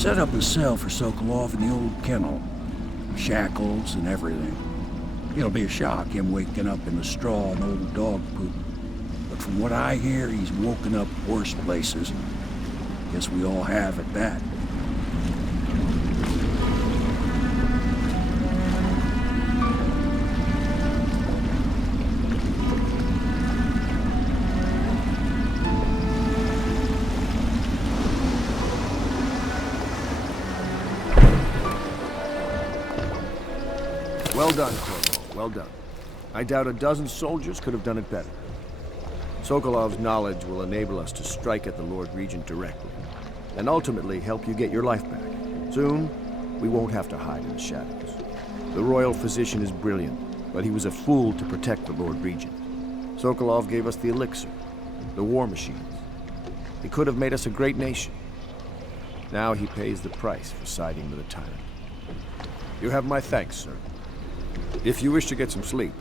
set up a cell for Sokolov in the old kennel. Shackles and everything. It'll be a shock, him waking up in the straw and old dog poop. But from what I hear, he's woken up worse places. Guess we all have at that. Well done, Corvo. Well done. I doubt a dozen soldiers could have done it better. Sokolov's knowledge will enable us to strike at the Lord Regent directly, and ultimately help you get your life back. Soon, we won't have to hide in the shadows. The royal physician is brilliant, but he was a fool to protect the Lord Regent. Sokolov gave us the elixir, the war machines. He could have made us a great nation. Now he pays the price for siding with a tyrant. You have my thanks, sir. If you wish to get some sleep,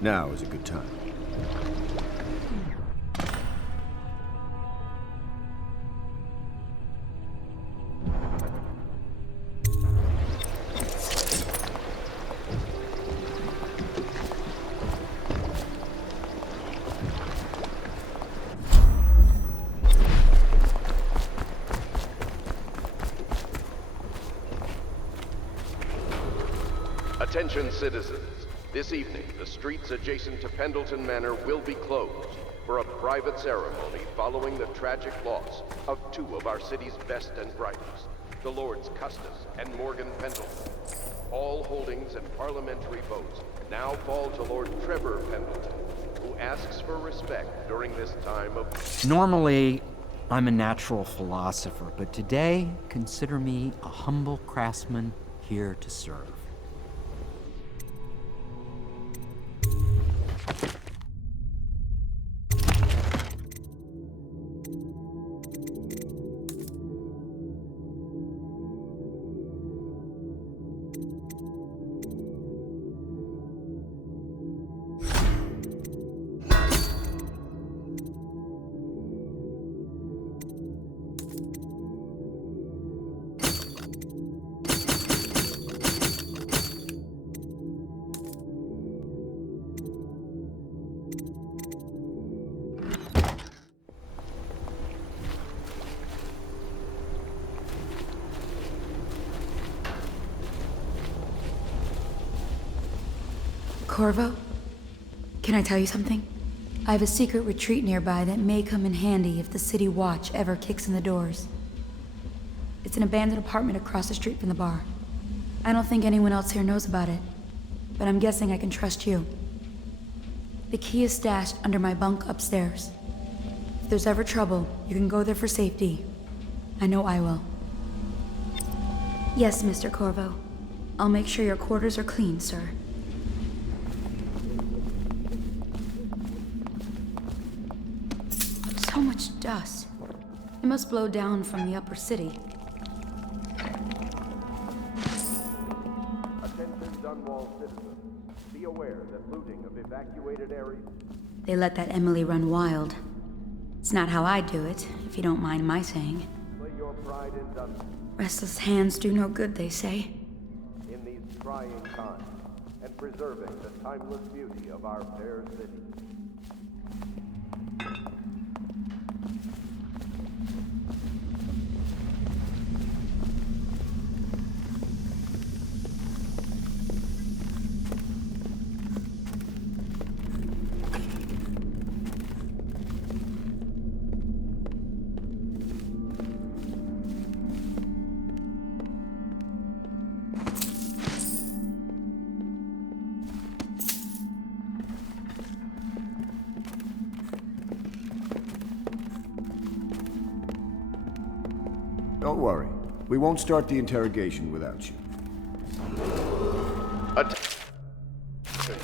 now is a good time. Attention citizens, this evening the streets adjacent to Pendleton Manor will be closed for a private ceremony following the tragic loss of two of our city's best and brightest, the Lords Custis and Morgan Pendleton. All holdings and parliamentary votes now fall to Lord Trevor Pendleton, who asks for respect during this time of... Normally, I'm a natural philosopher, but today, consider me a humble craftsman here to serve. Corvo, can I tell you something? I have a secret retreat nearby that may come in handy if the city watch ever kicks in the doors. It's an abandoned apartment across the street from the bar. I don't think anyone else here knows about it, but I'm guessing I can trust you. The key is stashed under my bunk upstairs. If there's ever trouble, you can go there for safety. I know I will. Yes, Mr. Corvo. I'll make sure your quarters are clean, sir. So much dust. It must blow down from the upper city. Attention Dunwall citizens. Be aware that looting of evacuated areas... They let that Emily run wild. It's not how I do it, if you don't mind my saying. Play your pride in Dunwall. Restless hands do no good, they say. In these trying times, and preserving the timeless beauty of our fair city. Don't worry. We won't start the interrogation without you.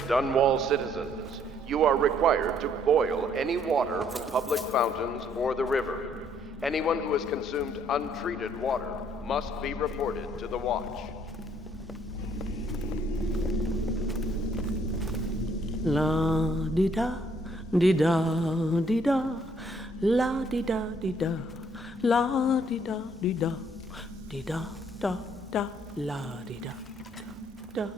Dunwall citizens, you are required to boil any water from public fountains or the river. Anyone who has consumed untreated water must be reported to the watch. La di da di da di da, la di da di da, la di da di da, di da da da la di da da.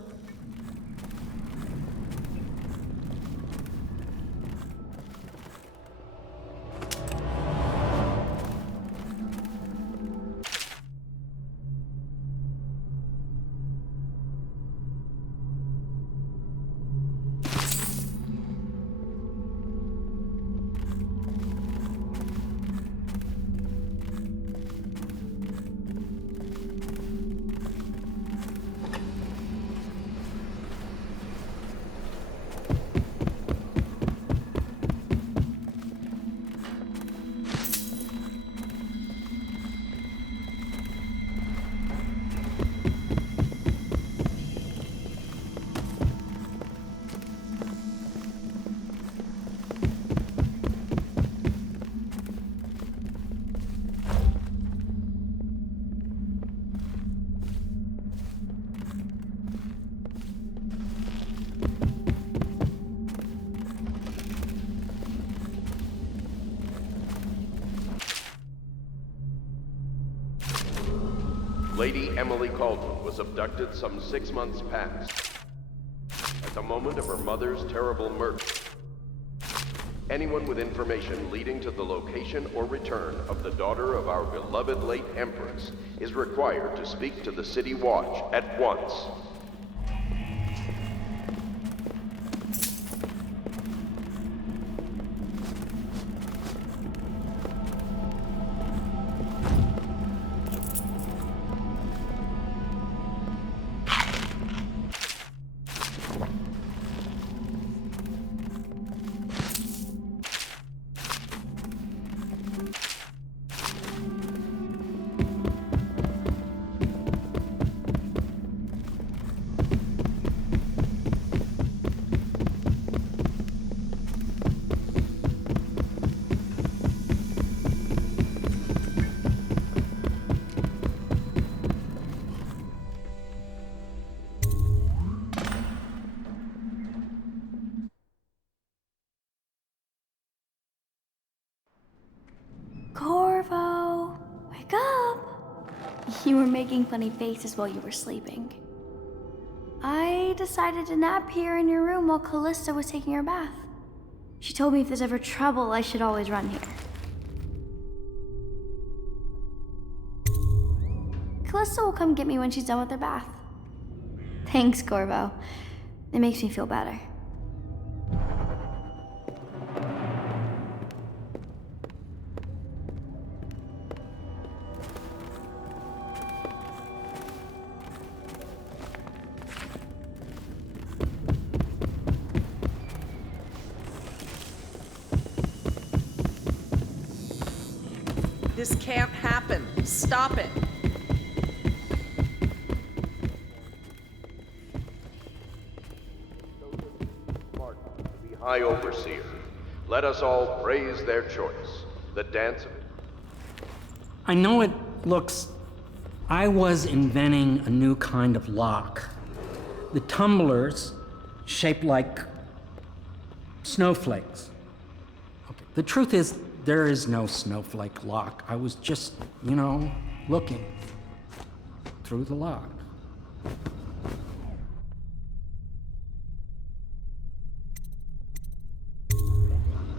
Lady Emily Caldwell was abducted some 6 months past. At the moment of her mother's terrible murder, anyone with information leading to the location or return of the daughter of our beloved late Empress is required to speak to the City Watch at once. Corvo, wake up! You were making funny faces while you were sleeping. I decided to nap here in your room while Callista was taking her bath. She told me if there's ever trouble, I should always run here. Callista will come get me when she's done with her bath. Thanks, Corvo. It makes me feel better. This can't happen. Stop it. The High Overseer. Let us all praise their choice. The dance of... I know it looks... I was inventing a new kind of lock. The tumblers, shaped like snowflakes. Okay. The truth is, there is no snowflake lock. I was just, looking through the lock.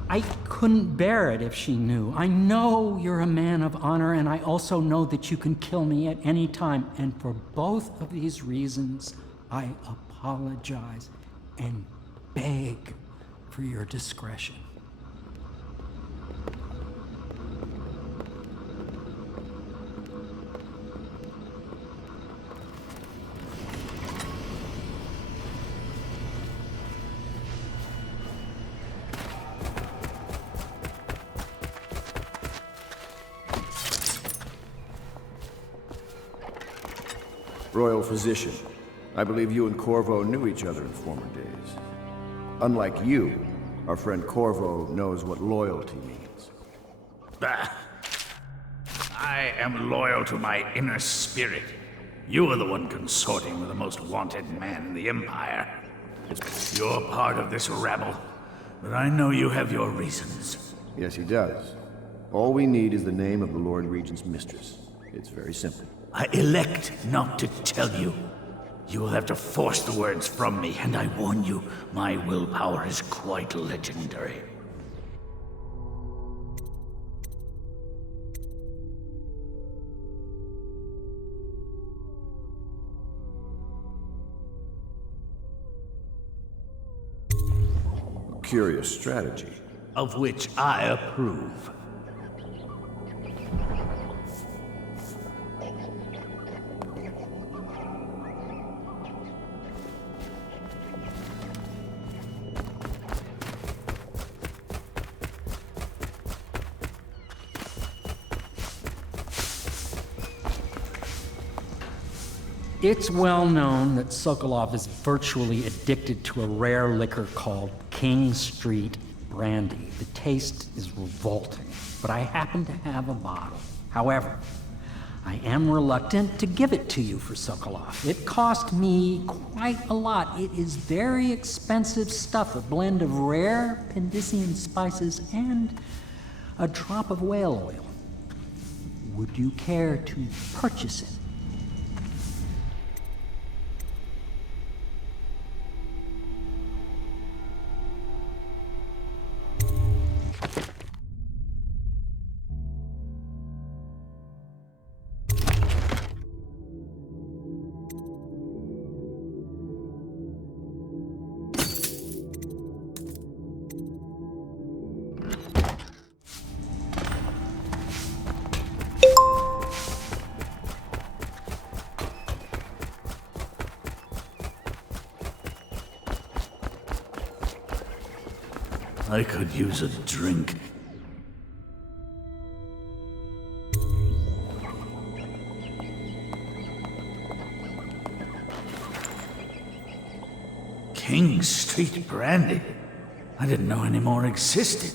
I couldn't bear it if she knew. I know you're a man of honor, and I also know that you can kill me at any time. And for both of these reasons, I apologize and beg for your discretion. Royal Physician, I believe you and Corvo knew each other in former days. Unlike you, our friend Corvo knows what loyalty means. Bah! I am loyal to my inner spirit. You are the one consorting with the most wanted man in the Empire. You're part of this rabble, but I know you have your reasons. Yes, he does. All we need is the name of the Lord Regent's mistress. It's very simple. I elect not to tell you. You will have to force the words from me, and I warn you, my willpower is quite legendary. Curious strategy. Of which I approve. It's well known that Sokolov is virtually addicted to a rare liquor called King Street Brandy. The taste is revolting, but I happen to have a bottle. However, I am reluctant to give it to you for Sokolov. It cost me quite a lot. It is very expensive stuff, a blend of rare Pendician spices and a drop of whale oil. Would you care to purchase it? I could use a drink. King Street Brandy? I didn't know any more existed.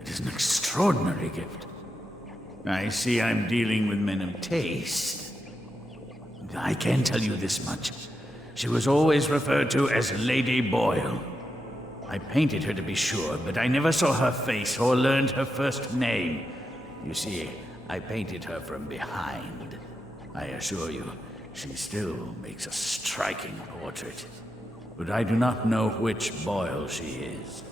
It is an extraordinary gift. I see I'm dealing with men of taste. I can tell you this much. She was always referred to as Lady Boyle. I painted her to be sure, but I never saw her face or learned her first name. You see, I painted her from behind. I assure you, she still makes a striking portrait. But I do not know which Boyle she is.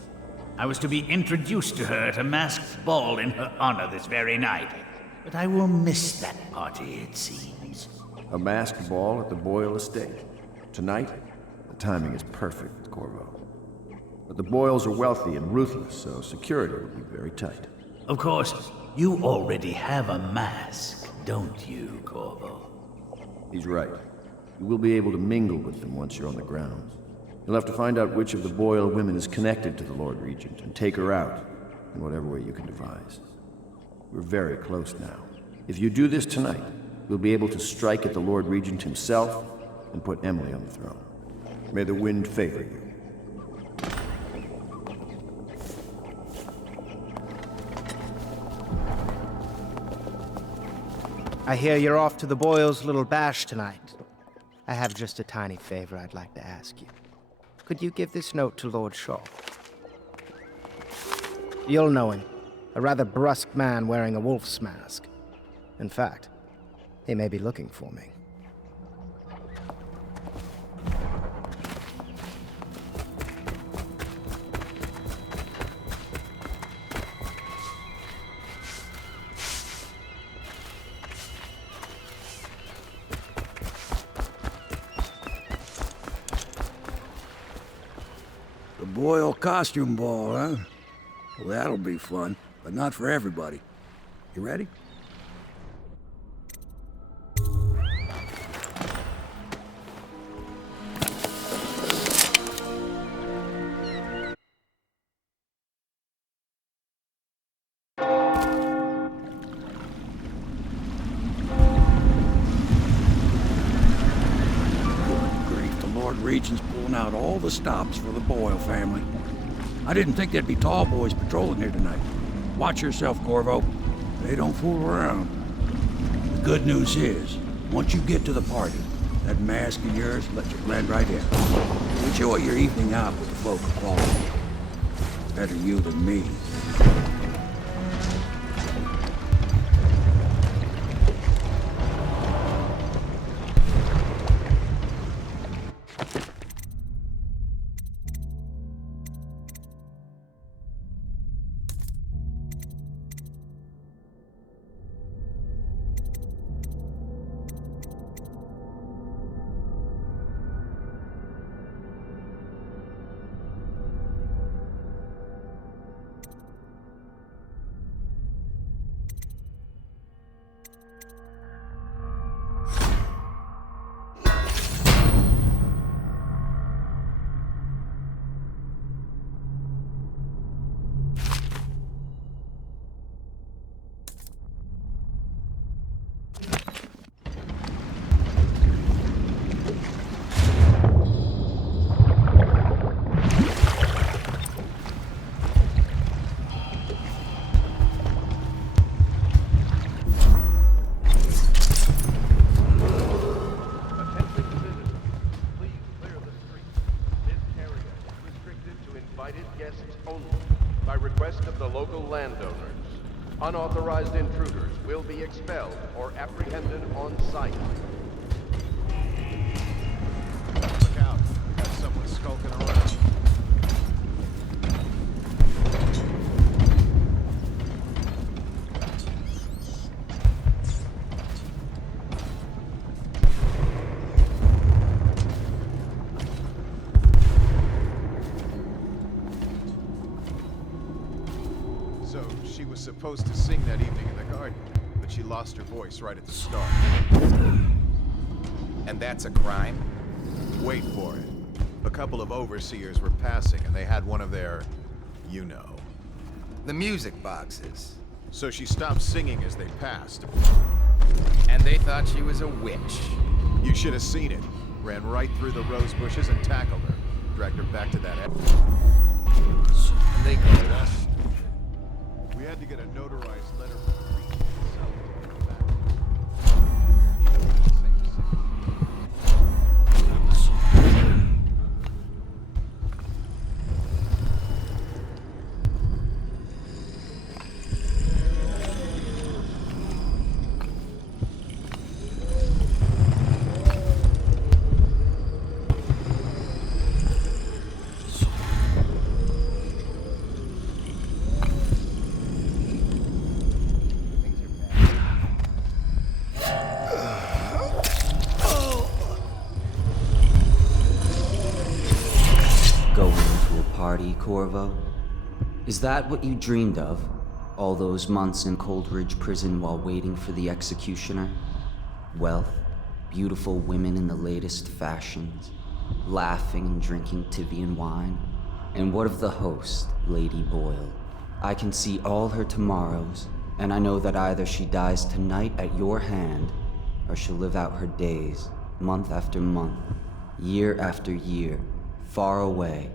I was to be introduced to her at a masked ball in her honor this very night. But I will miss that party, it seems. A masked ball at the Boyle estate. Tonight? The timing is perfect, Corvo. But the Boyles are wealthy and ruthless, so security will be very tight. Of course, you already have a mask, don't you, Corvo? He's right. You will be able to mingle with them once you're on the grounds. You'll have to find out which of the Boyle women is connected to the Lord Regent and take her out in whatever way you can devise. We're very close now. If you do this tonight, you'll be able to strike at the Lord Regent himself and put Emily on the throne. May the wind favor you. I hear you're off to the Boyles' little bash tonight. I have just a tiny favor I'd like to ask you. Could you give this note to Lord Shaw? You'll know him. A rather brusque man wearing a wolf's mask. In fact, he may be looking for me. The Boyle costume ball, huh? Well, that'll be fun, but not for everybody. You ready? Regent's pulling out all the stops for the Boyle family. I didn't think there'd be tall boys patrolling here tonight. Watch yourself, Corvo. They don't fool around. The good news is, once you get to the party, that mask of yours lets you blend right in. Enjoy your evening out with the folk of quality. Better you than me. invited guests only, by request of the local landowners. Unauthorized intruders will be expelled or apprehended on site. Look out. We got someone skulking around. So, she was supposed to sing that evening in the garden, but she lost her voice right at the start. And that's a crime? Wait for it. A couple of overseers were passing, and they had one of their, you know. The music boxes. So she stopped singing as they passed. And they thought she was a witch. You should have seen it. Ran right through the rose bushes and tackled her. Dragged her back to that end. And they called us. We had to get a notarized letter from the priest himself to get her back. Corvo? Is that what you dreamed of? All those months in Coldridge Prison while waiting for the executioner? Wealth, beautiful women in the latest fashions, laughing and drinking Tivian wine? And what of the host, Lady Boyle? I can see all her tomorrows, and I know that either she dies tonight at your hand, or she'll live out her days, month after month, year after year, far away,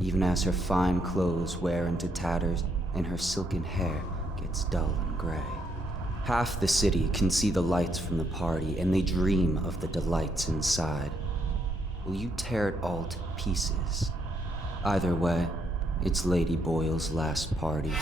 even as her fine clothes wear into tatters and her silken hair gets dull and gray. Half the city can see the lights from the party, and they dream of the delights inside. Will you tear it all to pieces? Either way, it's Lady Boyle's last party.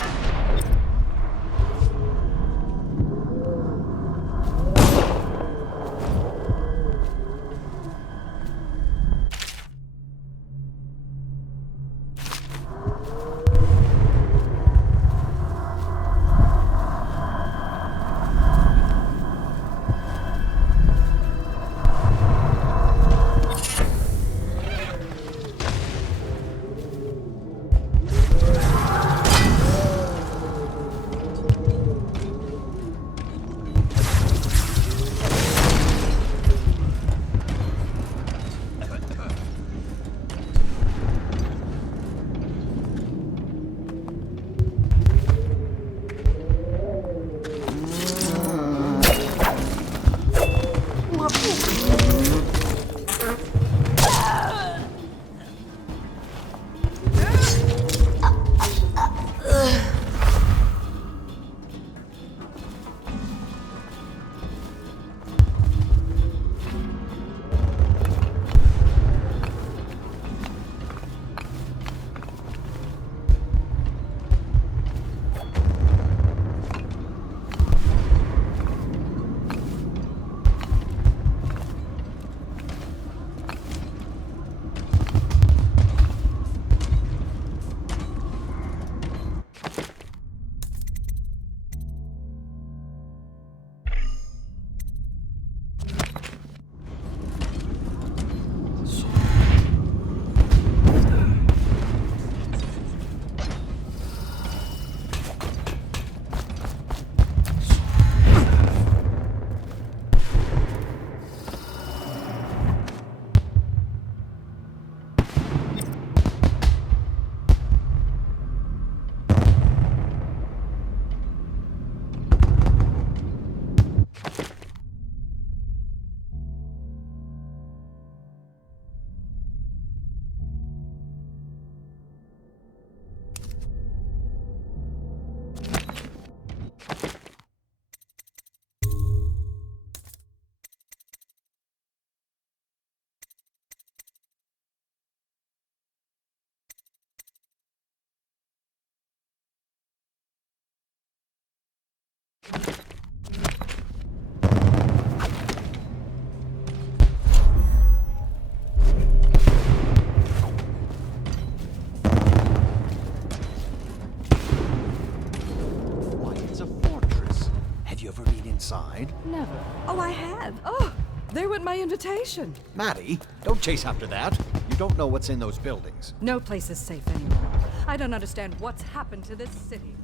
inside. Never. Oh, I have. Oh, there went my invitation. Maddie, don't chase after that. You don't know what's in those buildings. No place is safe anymore. I don't understand what's happened to this city.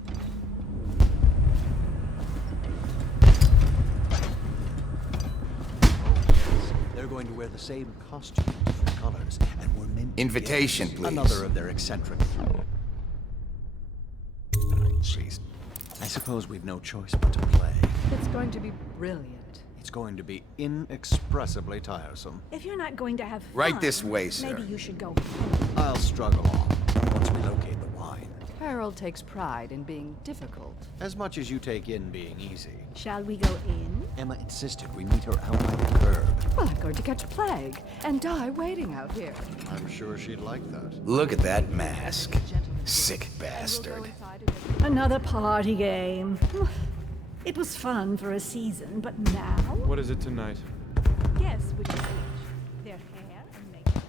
They're going to wear the same costume, different colors, and we're meant to Invitation, get please. another of their eccentric. Jeez. I suppose we've no choice but to play. It's going to be brilliant. It's going to be inexpressibly tiresome. If you're not going to have fun, Right this way, sir. maybe you should go. I'll struggle on once we locate the wine. Harold takes pride in being difficult. As much as you take in being easy. Shall we go in? Emma insisted we meet her out by the curb. Well, I'm going to catch a plague and die waiting out here. I'm sure she'd like that. Look at that mask. Sick bastard. Another party game. It was fun for a season, but now? What is it tonight? Guess which is which. Their hair and makeup.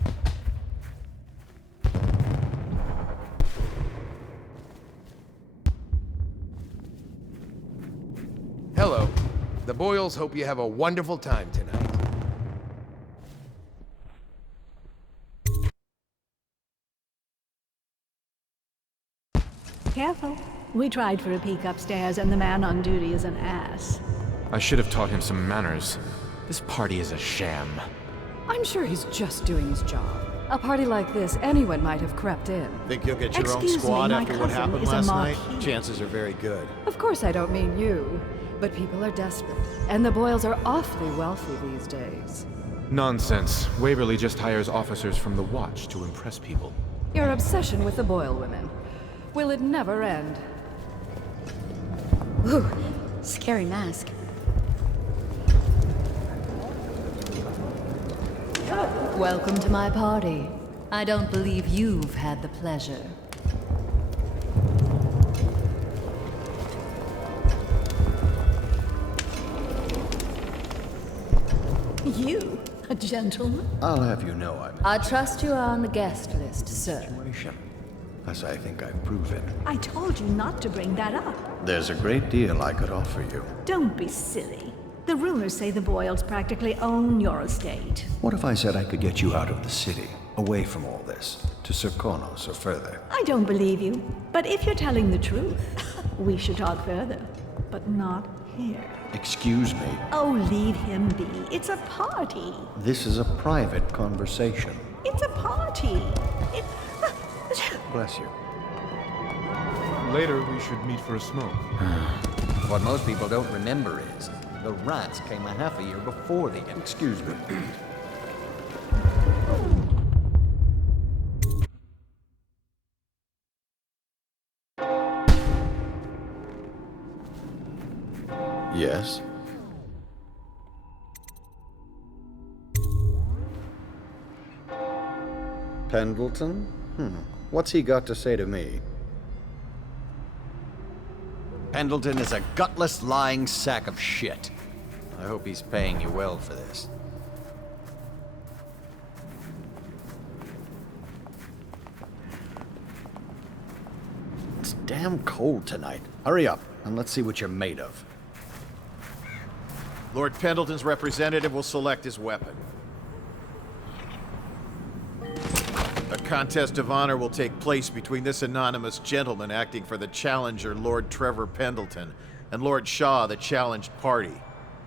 Hello. The Boyles hope you have a wonderful time tonight. Careful. We tried for a peek upstairs, and the man on duty is an ass. I should have taught him some manners. This party is a sham. I'm sure he's just doing his job. A party like this, anyone might have crept in. Think you'll get your own Excuse me, squad my after what cousin happened is a last night? marquis. Chances are very good. Of course I don't mean you, but people are desperate, and the Boyles are awfully wealthy these days. Nonsense. Waverly just hires officers from the Watch to impress people. Your obsession with the Boyle women. Will it never end? Ooh, scary mask. Welcome to my party. I don't believe you've had the pleasure. You, a gentleman? I'll have you know I'm I trust you are on the guest list, sir. situation, as I think I've proven. I told you not to bring that up. There's a great deal I could offer you. Don't be silly. The rumors say the Boyles practically own your estate. What if I said I could get you out of the city, away from all this, to Serkonos or further? I don't believe you, but if you're telling the truth, we should talk further. But not here. Excuse me. Oh, leave him be. It's a party. This is a private conversation. It's a party. Bless you. Later, we should meet for a smoke. What most people don't remember is, the rats came a half a year before the... Excuse me. Yes? Pendleton? What's he got to say to me? Pendleton is a gutless, lying sack of shit. I hope he's paying you well for this. It's damn cold tonight. Hurry up, and let's see what you're made of. Lord Pendleton's representative will select his weapon. A contest of honor will take place between this anonymous gentleman acting for the challenger, Lord Trevor Pendleton, and Lord Shaw, the challenged party.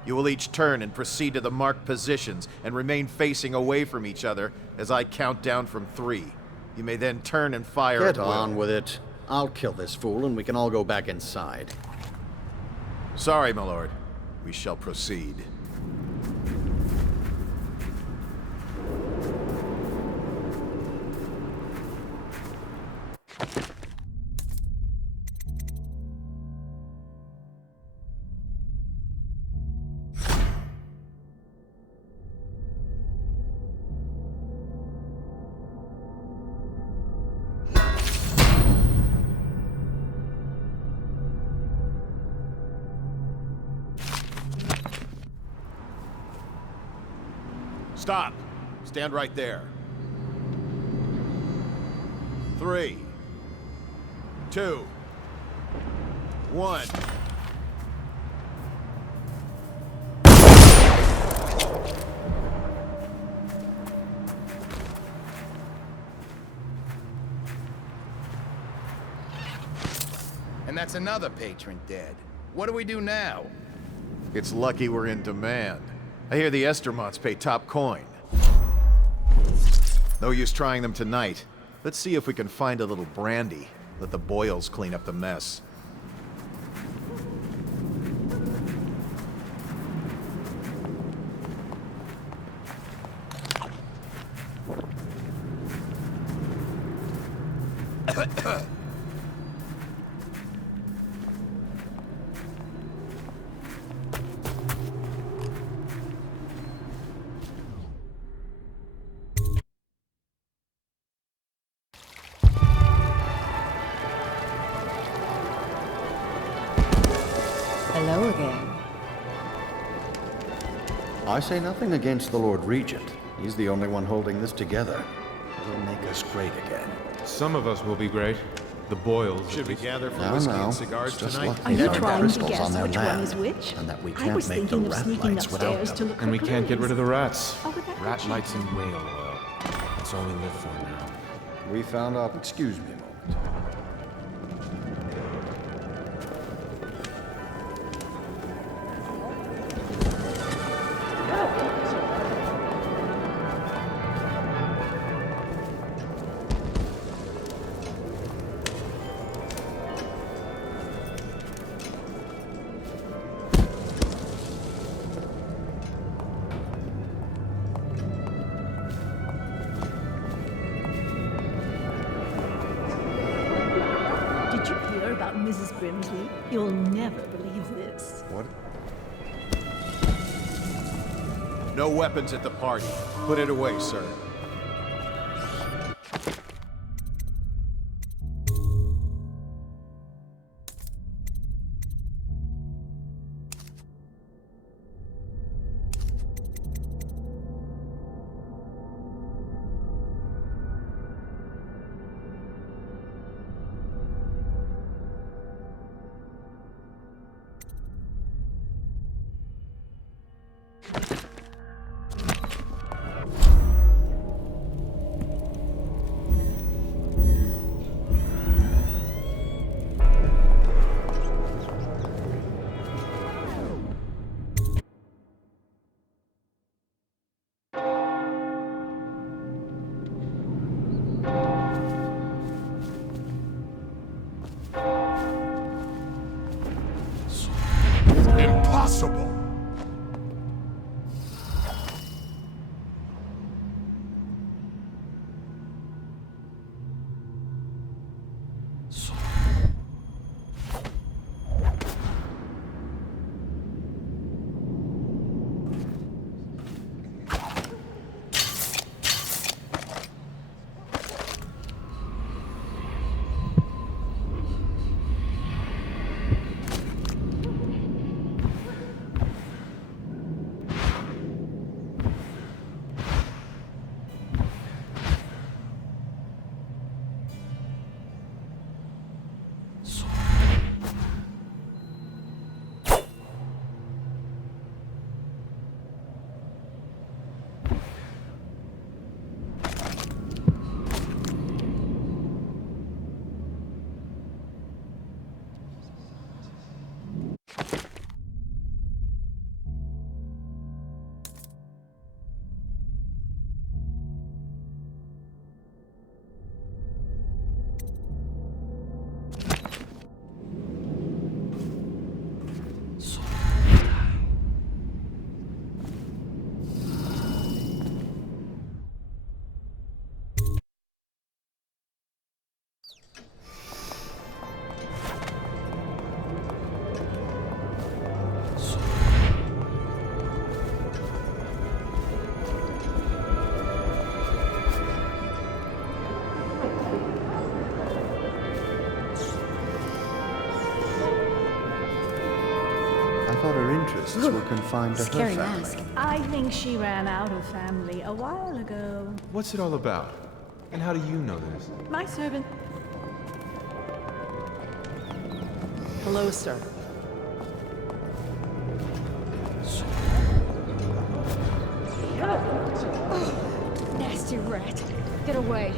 You will each turn and proceed to the marked positions and remain facing away from each other as I count down from 3. You may then turn and fire Get at will. on with it. I'll kill this fool and we can all go back inside. Sorry, my lord. We shall proceed. Stop. Stand right there. 3, 2, 1. And that's another patron dead. What do we do now? It's lucky we're in demand. I hear the Estermonts pay top coin. No use trying them tonight. Let's see if we can find a little brandy. Let the Boyles clean up the mess. Hello again. I say nothing against the Lord Regent. He's the only one holding this together. It'll make us great again. Some of us will be great. The Boyles. Should we gather for No, whiskey no. and cigars It's just tonight? lucky Are you there trying to crystals guess on their which one land, is which? and that we I can't was make the thinking of rat sneaking lights without upstairs to them. look for And we can't get rid of the rats. Oh, but that Rat could lights and whale oil. That's all we live for now. We found out. Excuse me a moment. Did you hear about Mrs. Brimsley? You'll never believe this. What? No weapons at the party. Put it away, sir. Impossible! I thought her interests were confined to her Scary family. mask. I think she ran out of family a while ago. What's it all about? And how do you know this? My servant. Hello, sir. way.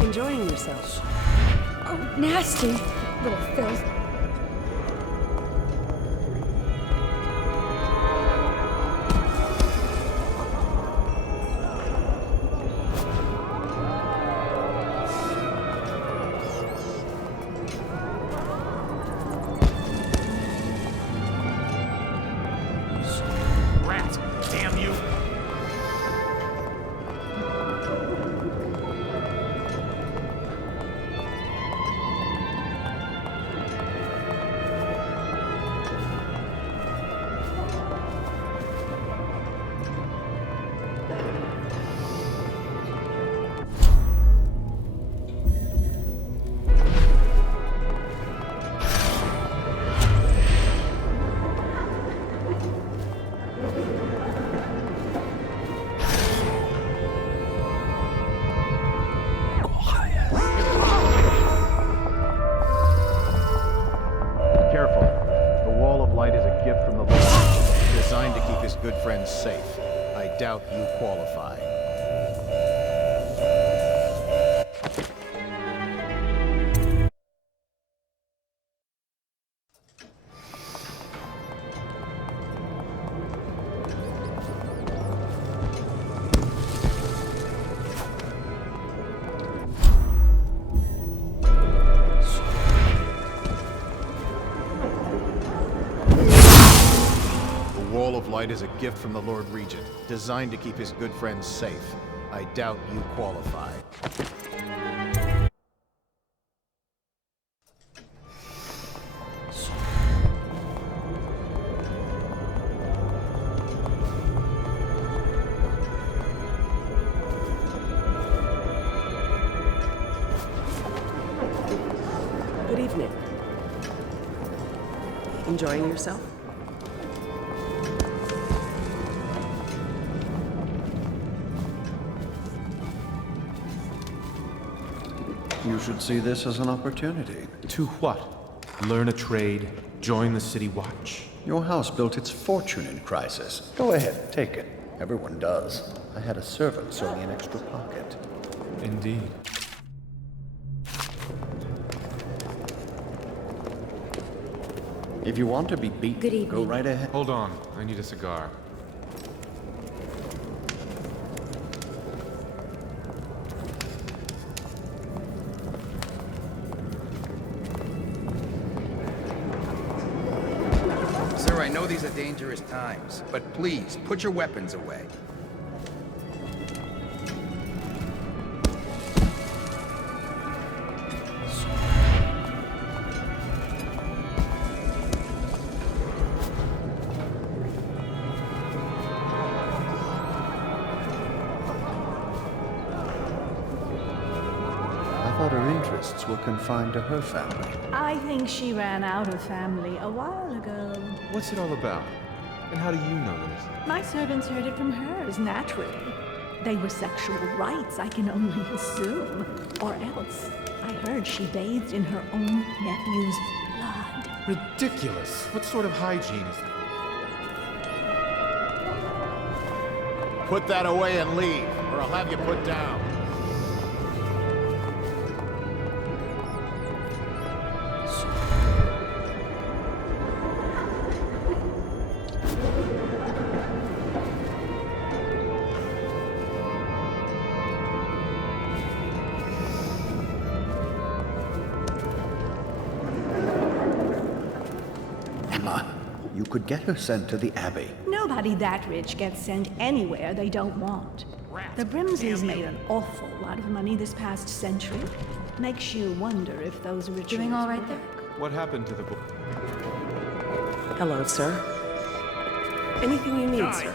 Enjoying yourself. Oh, nasty. Little filth. Rat! Damn you! Careful. The Wall of Light is a gift from the Lord, designed to keep his good friends safe. I doubt you qualify. The Wall of Light is a gift from the Lord Regent, designed to keep his good friends safe. I doubt you qualify. Good evening. Enjoying yourself? You should see this as an opportunity. To what? Learn a trade, join the City Watch. Your house built its fortune in crisis. Go ahead, take it. Everyone does. I had a servant sew me an extra pocket. Indeed. If you want to be beaten, Good evening. go right ahead. Hold on, I need a cigar. Sir, I know these are dangerous times, but please, put your weapons away. I thought her interests were confined to her family. I think she ran out of family a while ago. What's it all about? And how do you know this? My servants heard it from hers, naturally. They were sexual rights, I can only assume. Or else, I heard she bathed in her own nephew's blood. Ridiculous! What sort of hygiene is that? Put that away and leave, or I'll have you put down. You could get her sent to the Abbey. Nobody that rich gets sent anywhere they don't want. The Brimsleys made an awful lot of money this past century. Makes you wonder if those rich Doing all right there? What happened to the boy? Hello, sir. Anything you need, sir?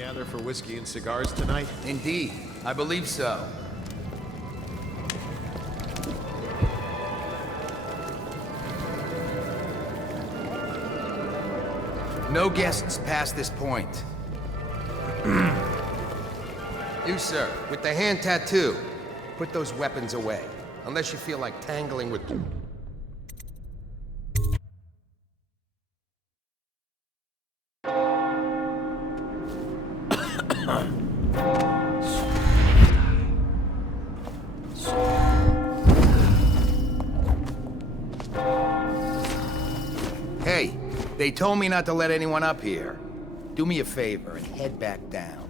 gather for whiskey and cigars tonight? Indeed, I believe so. No guests past this point. You, sir, with the hand tattoo, put those weapons away. Unless you feel like tangling with... Hey, they told me not to let anyone up here. Do me a favor and head back down.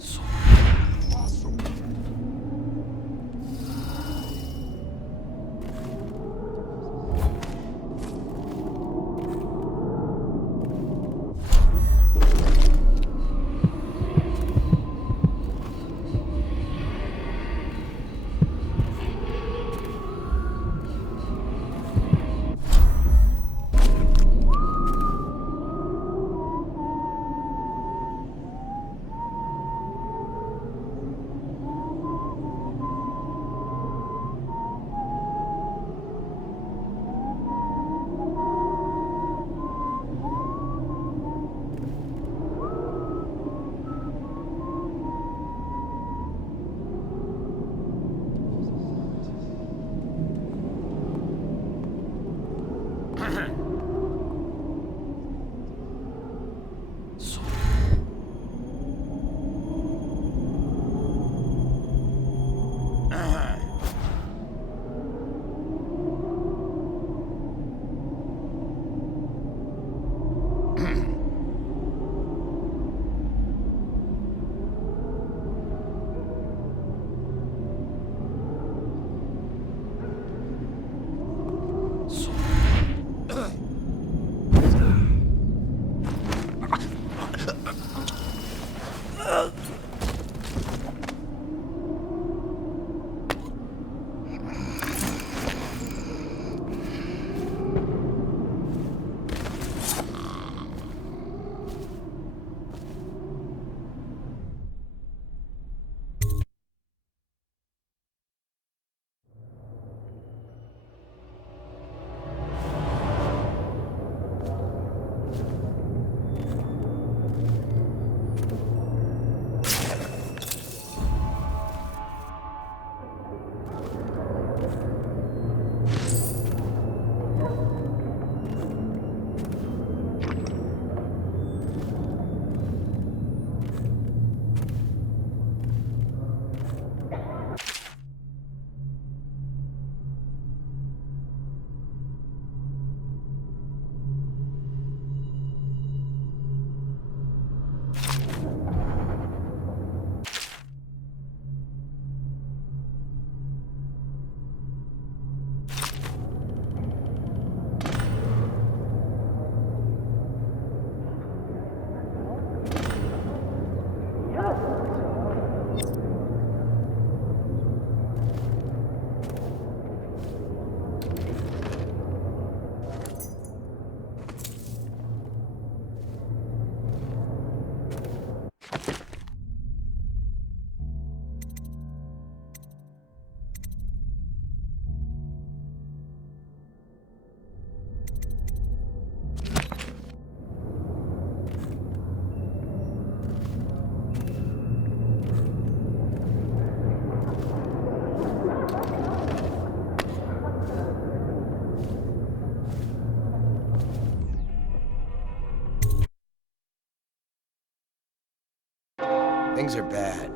Things are bad.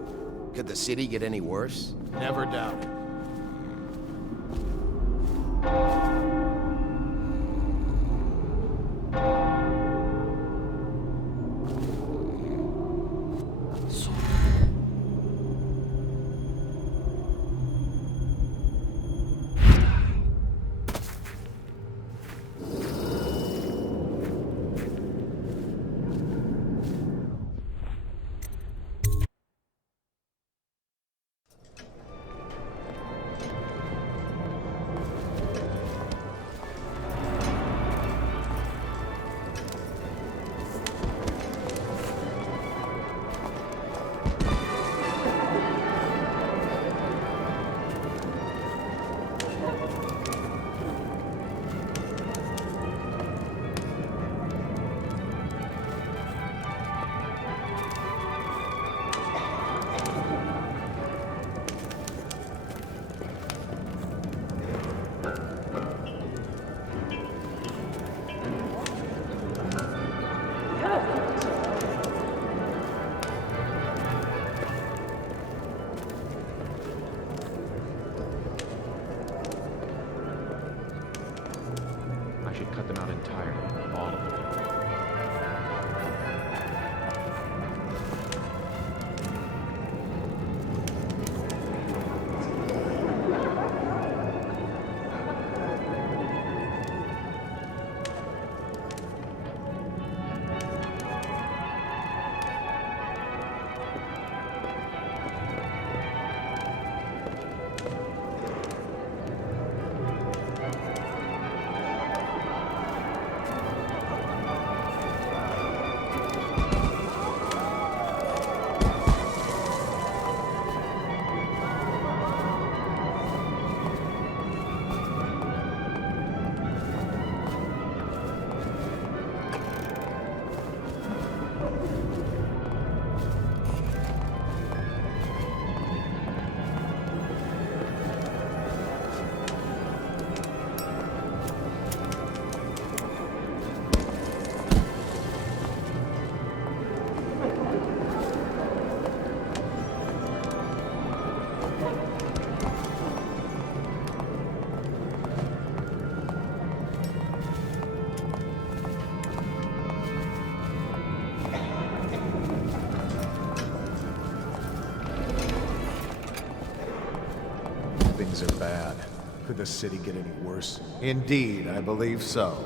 Could the city get any worse? Never doubt it. should cut them out entirely, all of them. Things are bad. Could the city get any worse? Indeed, I believe so.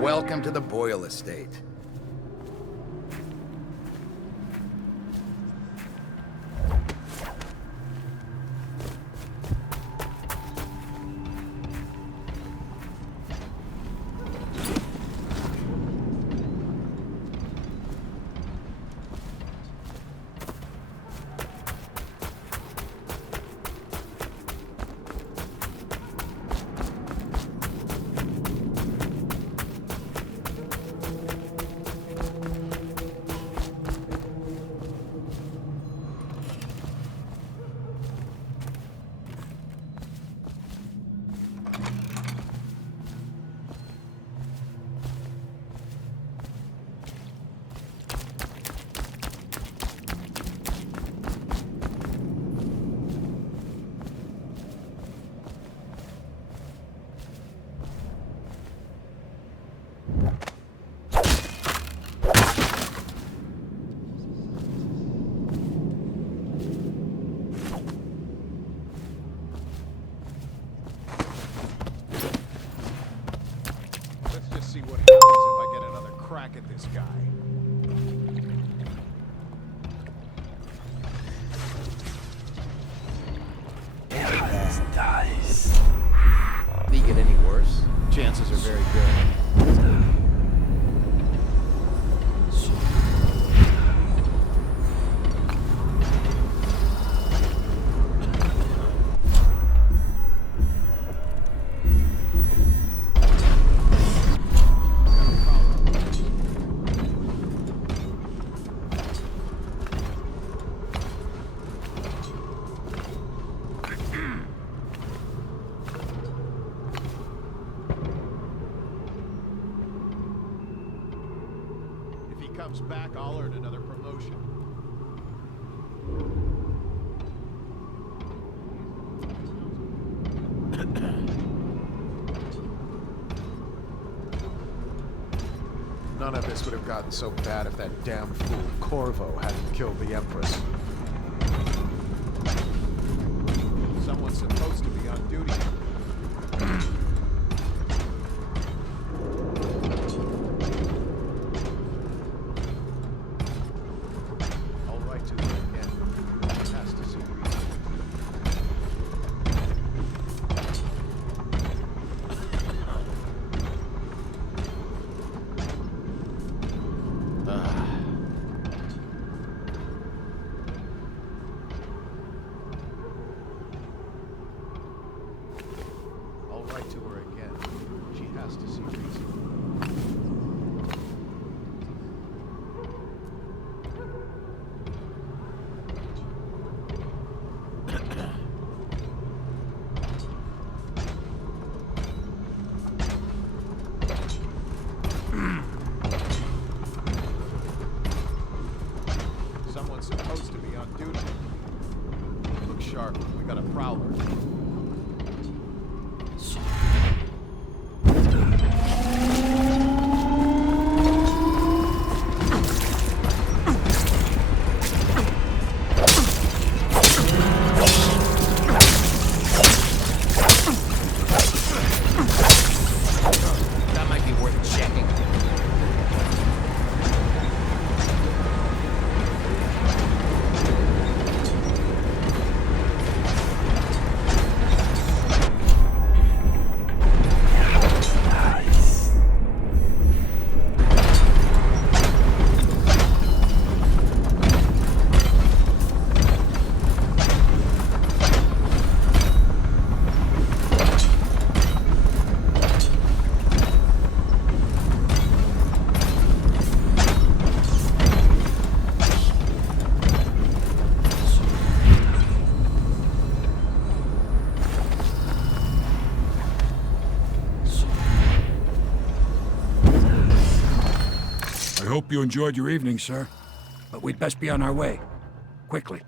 Welcome to the Boyle estate. See what happens if I get another crack at this guy. Nice. Did he get any worse? Chances are very good. comes back, I'll earn another promotion. None of this would have gotten so bad if that damn fool Corvo hadn't killed the Empress. Someone's supposed to be on duty. I'll write to her again. She has to see reason. I'll write to her again. She has to see reason. Someone's supposed to be on duty. Look sharp. We got a prowler. That might be worth checking. I hope you enjoyed your evening, sir. But we'd best be on our way. Quickly.